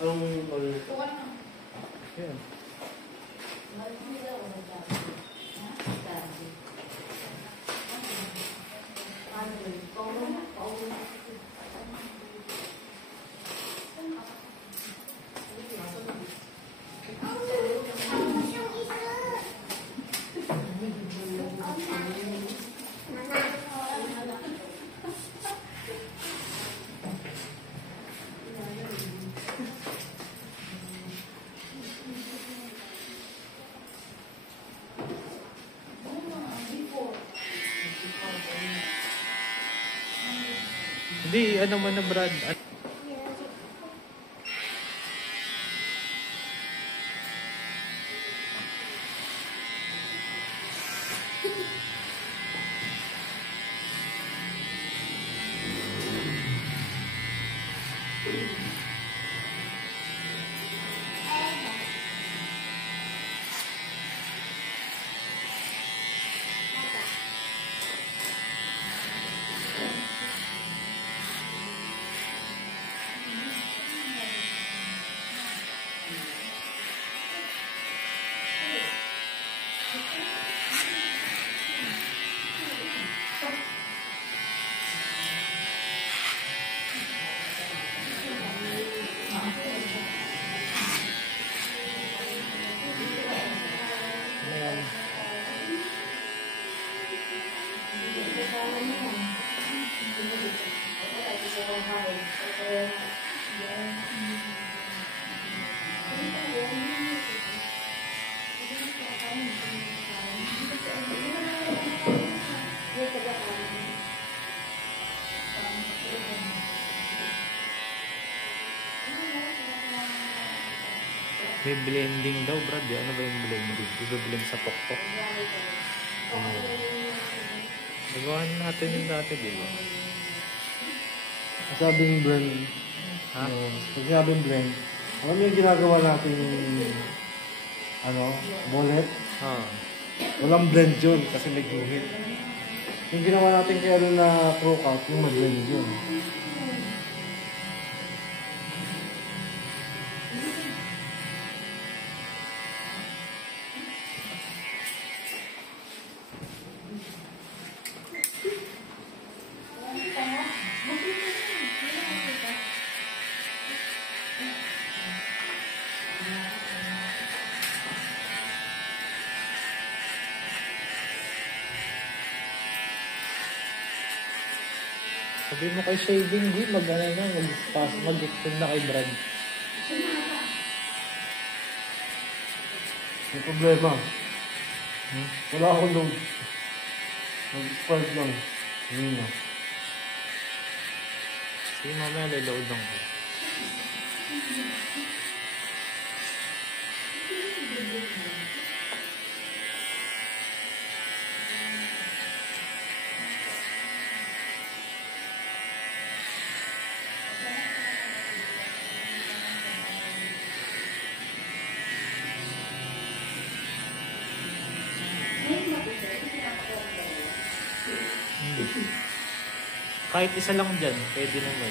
Anong ulit? Yan. Hindi, ano man na Brad. May blending daw, Brad. Ano ba yung blending? I-blend sa pokpok. Nagawa natin yung dati, di ba? Sabing blend. Ha? Sabing blend. Alam mo yung ginagawa natin bullet? Ha? Walang blend yun kasi may guhit. Yung ginawa natin kaya na crow out, yung mag-blend yun. Sabi mo kay Shading, di mag-extend na kay Brad. May problema. Wala akong load. Mag-spark lang. Hindi na. Sige, mamaya laload lang ko. Kahit isa lang dyan, pwede naman.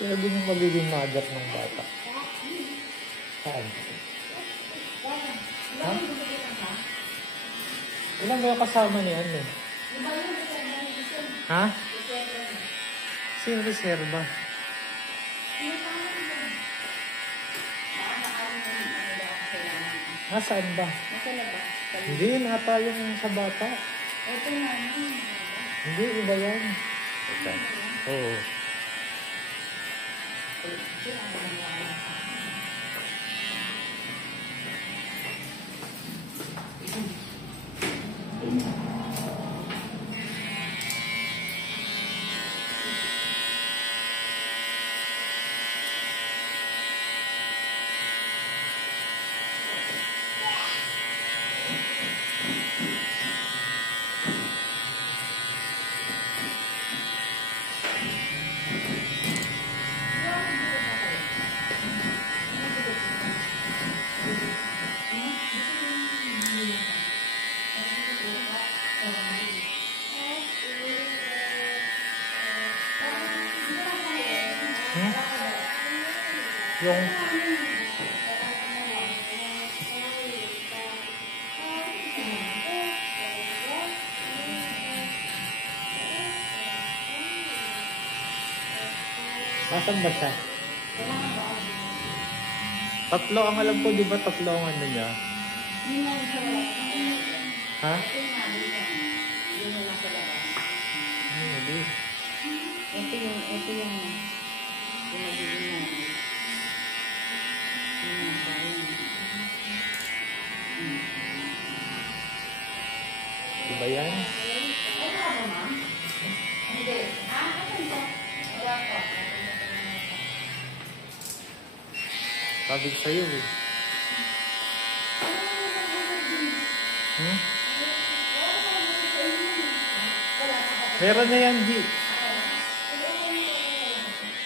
Sino din yung magiging mother ng bata? Saan? Ha? Ilan ba yung kasama niyan eh? Ha? Sino reserva? Nasaan ba? Hindi, nata yung sa bata. Hindi, iba yan. Oo. Yung nasaan ba siya? Tatlo ang alam ko, di ba tatlo ang ano niya? Ha? Hindi. Ito yung magiging Diba yan? Sabi ko sa'yo eh. Meron na yan, G.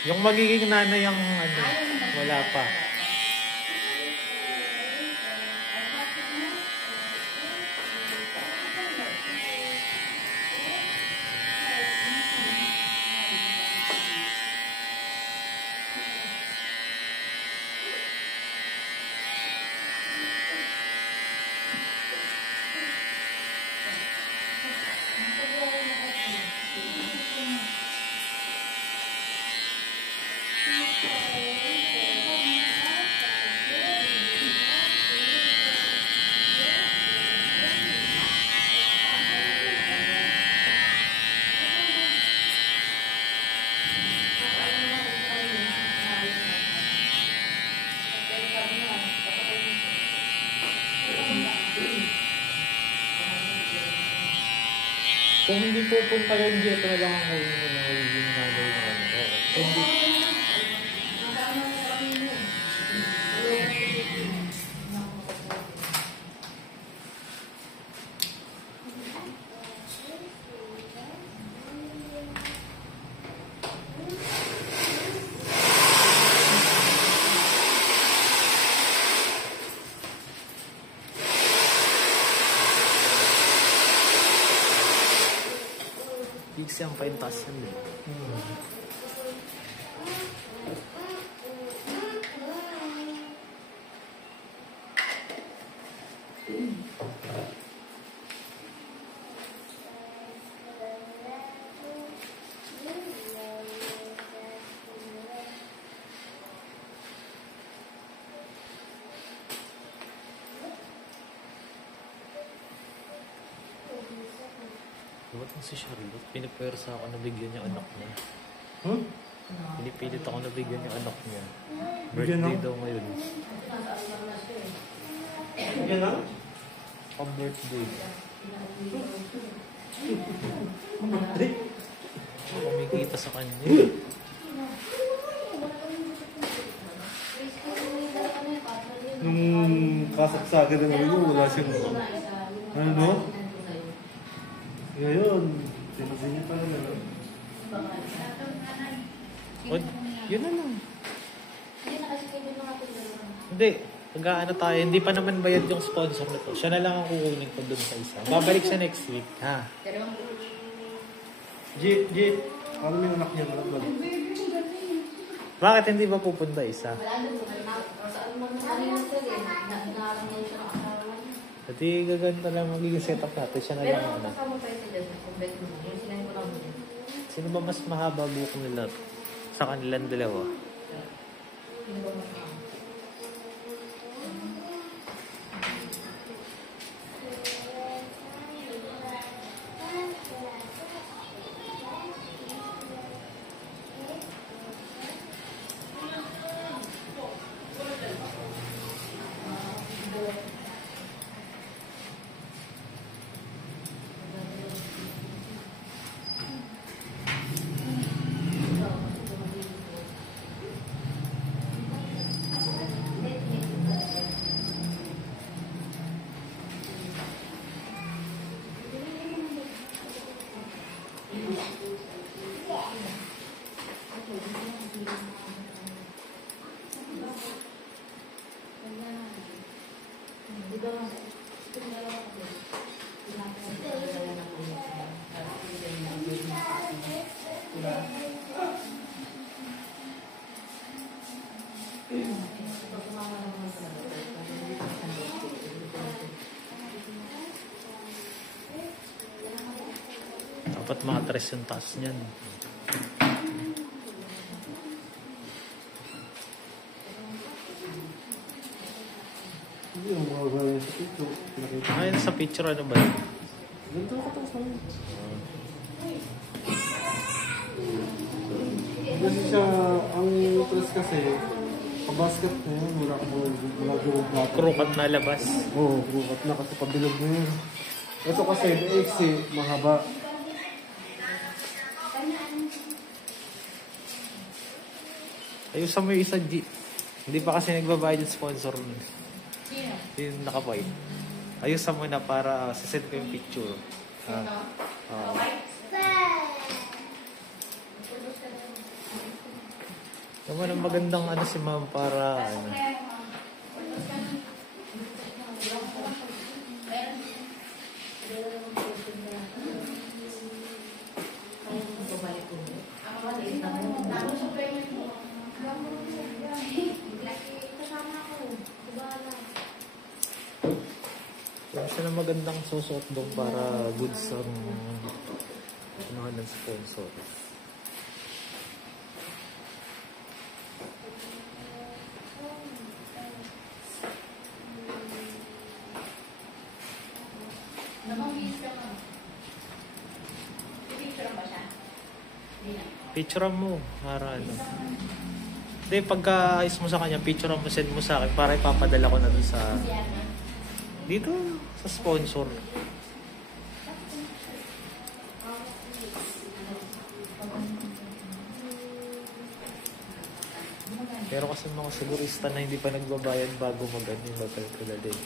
Yung magiging nanay ang ano, wala pa. Kung hindi pupunta yung dito na lang ang huli mo na magiging nanay ng ano. Hindi. Siyang paintasan eh. Dumating si Charlotte, pinagpwersa ako na bigyan niya anak niya. Pinipilit ako na bigyan niya anak niya. Birthday daw ngayon. Bigyan na? Ang birthday. Kumikita sa kanya. Nung kasaksagan na ngayon, wala siyang ano? Ngayon, tinasin niya pa naman. O, yun na lang. Hindi. Mag-aano tayo. Hindi pa naman bayad yung sponsor na to. Siya na lang ang kukunin ko dun sa isa. Babalik siya next week. Ha? Pero, G, ano yung anak niya? Bakit hindi ba pupunta isa? wala doon sa saan mo kanina sir eh. Naalang mo siya ng asawa niya. Pati gaganda lang magiging setup natin. Siya na Pero lang ano. kasama pa ito dyan sa kumbet mo. Yung sinabi ko lang mo din. Sino ba mas mahaba buhok nila sa kanilang dalawa? Yung ba mas mahal? Dapat mga 3 yung taas niyan. Hindi yung mga gawin sa picture. Nakita. Ayun sa picture ano ba yun? Ganito ka tapos naman. Kasi siya, ang interest kasi, kabasket na yun, wala bilog natin. Krukat na labas. Oo, bukat na kasi pabilog na yun. Ito kasi, DXC, mahaba. Ayusan mo yung isa G. Hindi pa kasi nagbabayad yung sponsor nun. Sino? Yung nakabayad. Ayusan mo na para sasend ko yung picture. Naman ang magandang ano si ma'am para ano. Kaya siya na magandang susuot doon para goods ang ano ng sponsor. Namang-miss ka mo. Pipicture ba siya? Hindi na. Picturean mo para ano. Hindi, pagka ayos mo sa kanya, picturean mo, send mo sa akin para ipapadala ko na doon sa dito sa sponsor. Pero kasi mga sigurista na hindi pa nagbabayad bago mag-ano yung local kilala eh.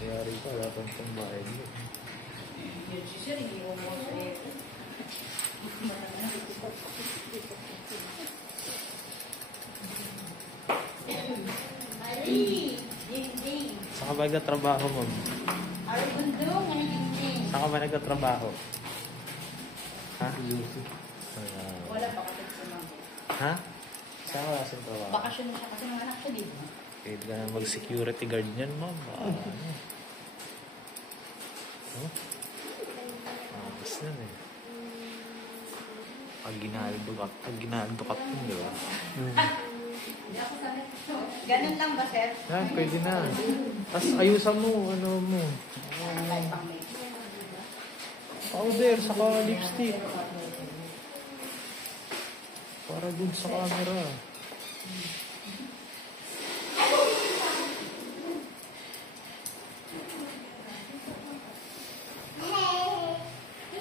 Kaya rin pa, wala pang pambayad mo. Saan ka ba nagtatrabaho mo? Saan ka ba nagtatrabaho? Ha? Wala pa kasi sa mga. Ha? Saan ka kasi trabaho? Bakasyon na siya kasi nanganak siya dito. Pwede ka na mag-security guard niyan, ma'am. Ano? Oh? Ayos yan eh. Pag ginaldo ka po, di ba? Hindi ako sanay. Ganun lang ba, sir? Ah, pwede na. Tapos ayusan mo, ano mo. Kahit pang make. Powder, saka lipstick. Para dun sa camera.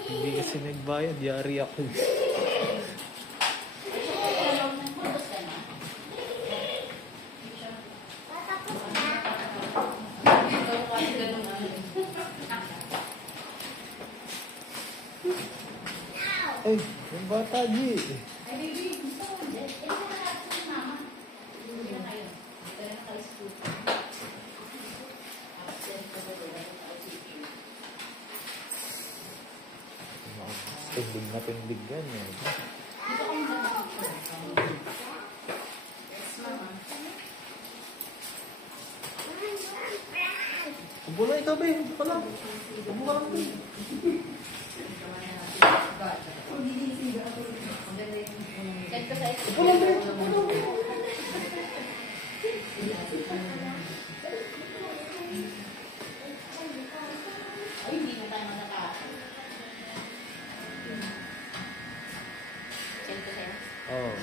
Hindi kasi nagbayad, yari ako. Ay, yung bata, G. Ay, baby. Pindig na pindig yan. Eh. Dito kami nagpapicture. Yes, mama. Ubo na ikaw, be. Ubo ka lang. Ubo ka lang, be. Send ko sa ito. Ay, hindi mo tayo manatapos. Send ko sa ito. Oo.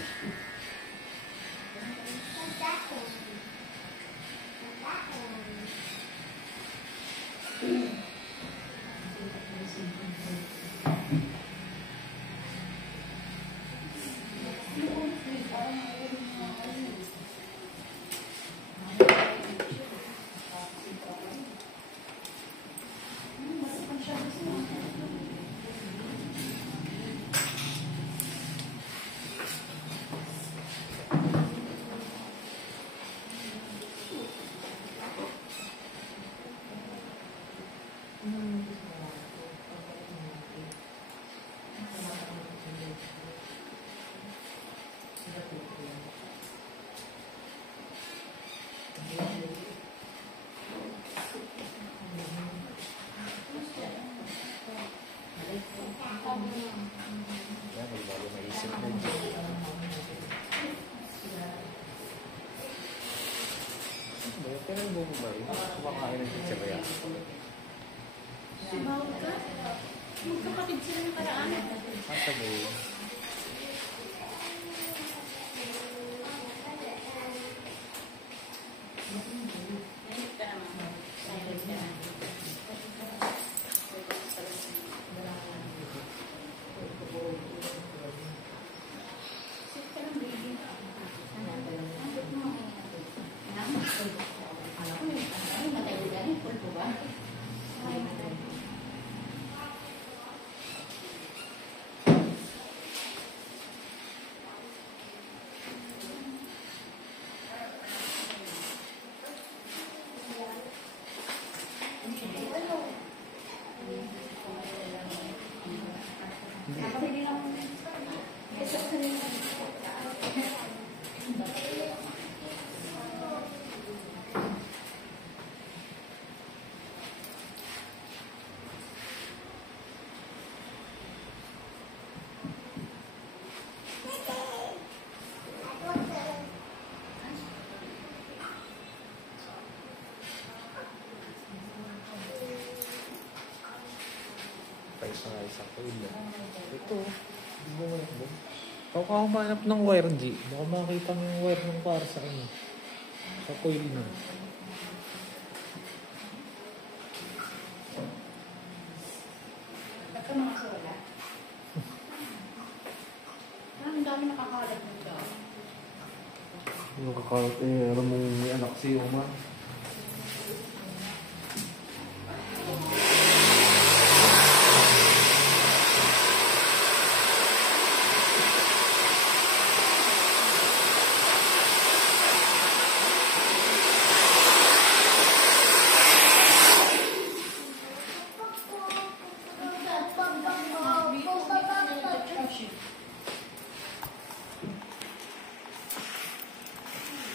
Yan, may bago maisip na dyan. Kaya nang bumabay, kumakain ng pizza ba yan? Tumawag ka? Magkapatid sila ng paraan. Masabay. Nahit ka naman. Silent ka na. Sit ka lang, baby. Ay, matay ko ganun. Pulpo ba? Ay, matay. Paisa nga isa ko yun. Ito, hindi mo nga ito. Ako ka humanap ng wire, G. Baka makakita mo yung wire ng para sa ano. Sa coil na. Ba't ka mga wala? Ang dami nakakalat mo dyan. Yung kakalat eh, alam mong may anak si Oma.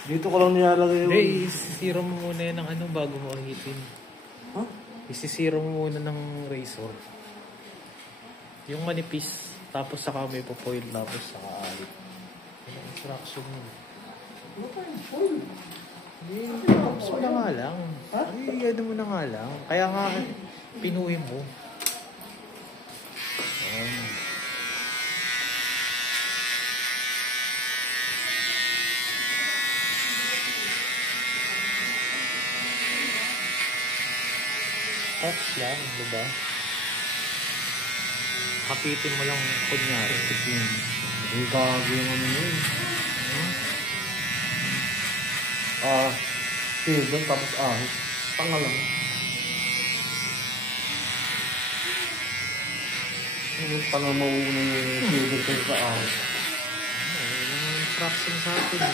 Dito ko lang nilalagay yung... Hindi, isisiro mo muna yan ng ano bago mo ahitin. Ha? Isisiro mo muna ng razor. Yung manipis, tapos saka may popoil, tapos saka alit. Yung instruction mo. Ano pa yun? Foil. Hindi, tapos mo na nga lang. Ha? Ay, ano mo na nga lang. Kaya nga, pinuhin mo. Touch lang, diba? Kapitin mo lang kunyari. Ang gago yung ano yun. Silver tapos ahit. Tanga lang. Ano tanga mauna yung silver kayo sa ahit? Yung fraction sa atin.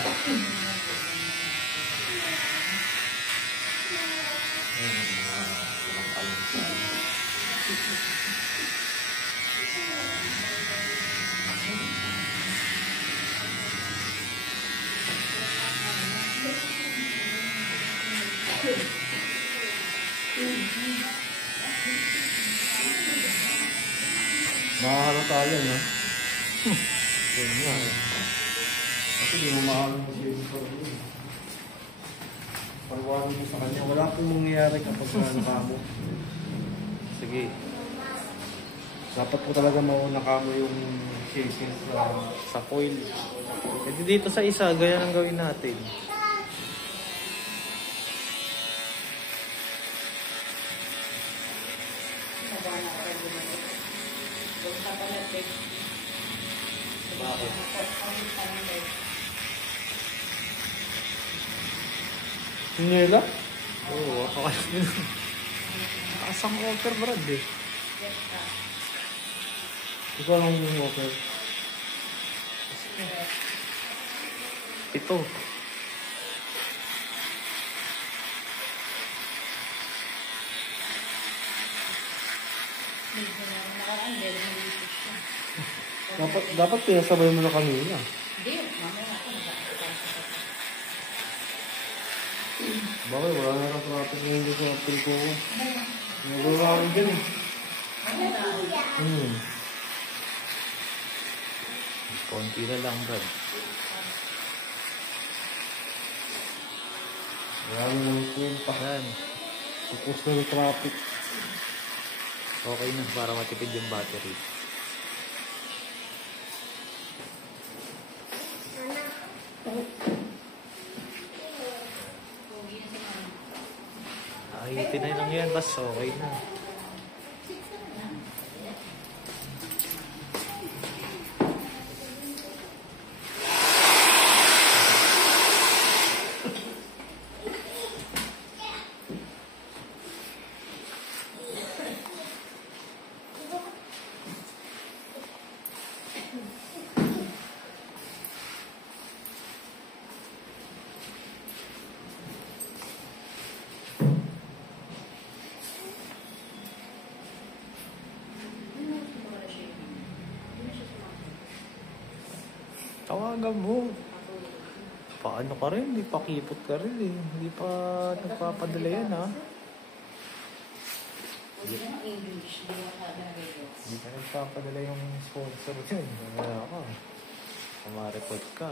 sayang ha. Ganun nga. Kasi di mo maaaring mag-save ko. Paliwanag mo sa kanya, wala pong mangyayari kapag nakamo. Sige. Dapat po talaga mauna kamo yung casing Sa coil. E dito sa isa, ganyan ang gawin natin. Sinela? Oo, ako yun. Nakasang offer, Brad eh. Ikaw lang yung offer. Ito. Dapat pinasabay mo na kanina. Hindi, mamaya ako nag-aasikaso. Bakit? Wala na lang traffic ngayon dito sa apel ko. Nagawa ko dyan eh. Konti na lang, Brad. Wala na lang kwenta. Yan. Tapos na yung traffic. Okay na para matipid yung battery. Ahitin na lang yan, bas. Okay na. Tawagan mo. Paano ka rin? Hindi pa kipot ka rin eh. Hindi pa nagpapadala yan ha. Hindi na English, hindi na nagagawa. Hindi ka nagpapadala yung sponsor dyan. Wala ka. Kumareport ka.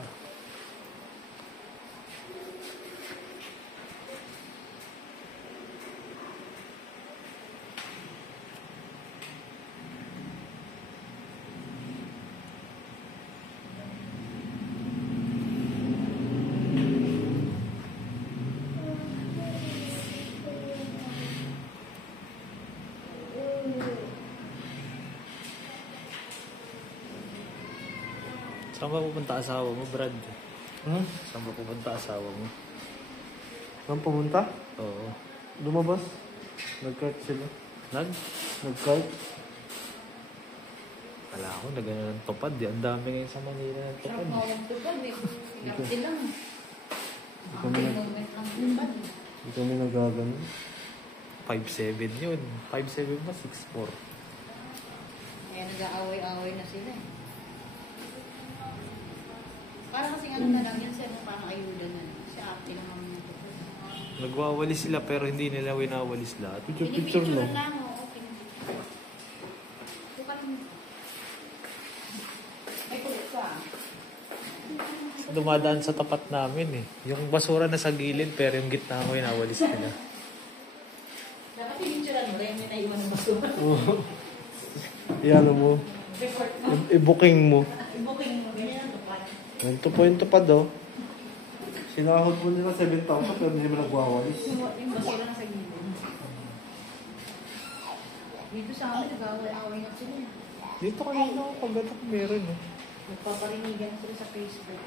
Saan ba pupunta asawa mo, Brad? Saan ba pupunta asawa mo? Saan pumunta? Oo. Lumabas. Nag-kart sila. Nag-kart. Wala ako, nagano ng tupad. Ang dami ngayon sa Manila ng Sarap tupad. mo ang tupad eh. Kapti lang. Moment lang tupad. Hindi kami nagagano. 5'7 yun. 5'7 ba? 6'4. Kaya nag-aaway-aaway na sila eh. Parang kasing ano na lang yan sir, parang ayuda na. Si ate lang ang tupad. Nagwawali sila pero hindi nila winawalis lahat. Picture lang. lang, oo. Bukan mo. May kulit ka. Dumadaan sa tapat namin eh. Yung basura na sa gilid pero yung gitna ko winawalis nila. Dapat pinicturean mo, rin na iwan ng basura. Iyan mo. Report mo. I-booking mo. I-booking mo, ganyan ang tupad. Yung tupad oh. Sinahod mo nila 7,000 pero hindi mo nagwawalis. Yung basura na sa gilid. Dito sa amin, nag-aaway-aaway na sila. Dito kanina ako pagdatok meron eh. Nagpaparinigan sila sa Facebook.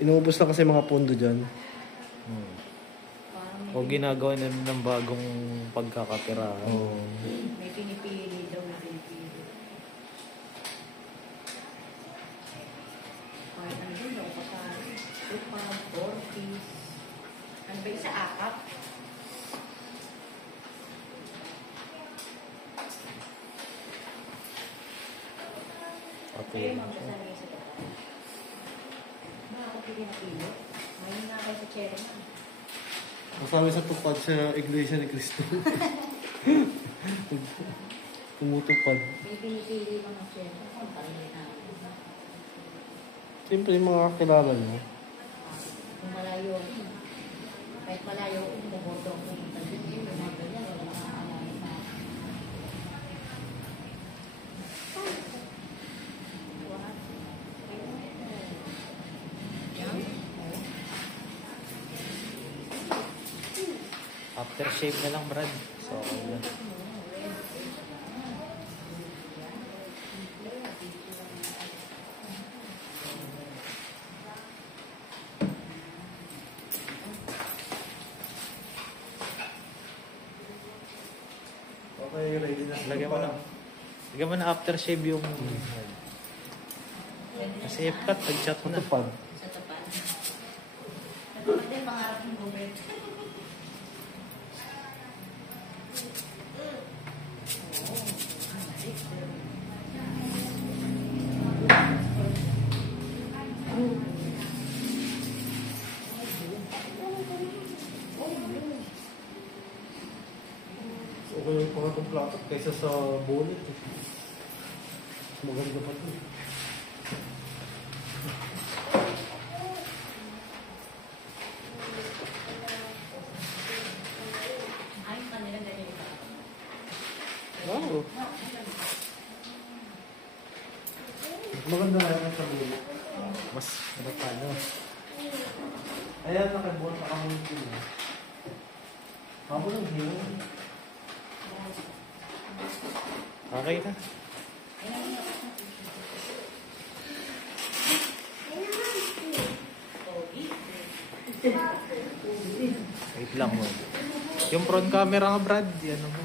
Inuubos na kasi mga pondo dyan. Parang O ginagawa na ng bagong pagkakatirahan. Oo. may pinipili daw na pinipili. Kahit ano doon, daw pasari. Tupad, 40s. Ano ba yung sa akap? Okay. Kayo magsasabi sa tupad. Makakapili na kilo. Ngayon nga kayo sa chairman. Kasama sa tupad sa Iglesia ni Cristo. tumutupad. May pinipili mga chef. Ang parin namin. Siyempre yung mga kilala niyo. Kung malayo, kahit malayo, umuboto ko yung pagdating, yung mga ganyan, wala mga alay na. Aftershave na lang, Brad. So, okay lang. Okay, ready na. Lagyan mo na. Lagyan mo na aftershave yung... Kasi cut, nag-chat mo na. Tumutupad. Sa tapat. Ano din pangarap ng gubit? Okay yung pangatong plato kaysa sa bonnet. Maganda pa ito. Ay, kanila ganyan ito. Wow. Maganda na yan sa bonnet. Mas, ano pa, no? Ayan, nakibon sa kamunin ko. Habang ang hiyo. Okay na. Wait lang mo. Yung front camera nga, Brad, ano mo?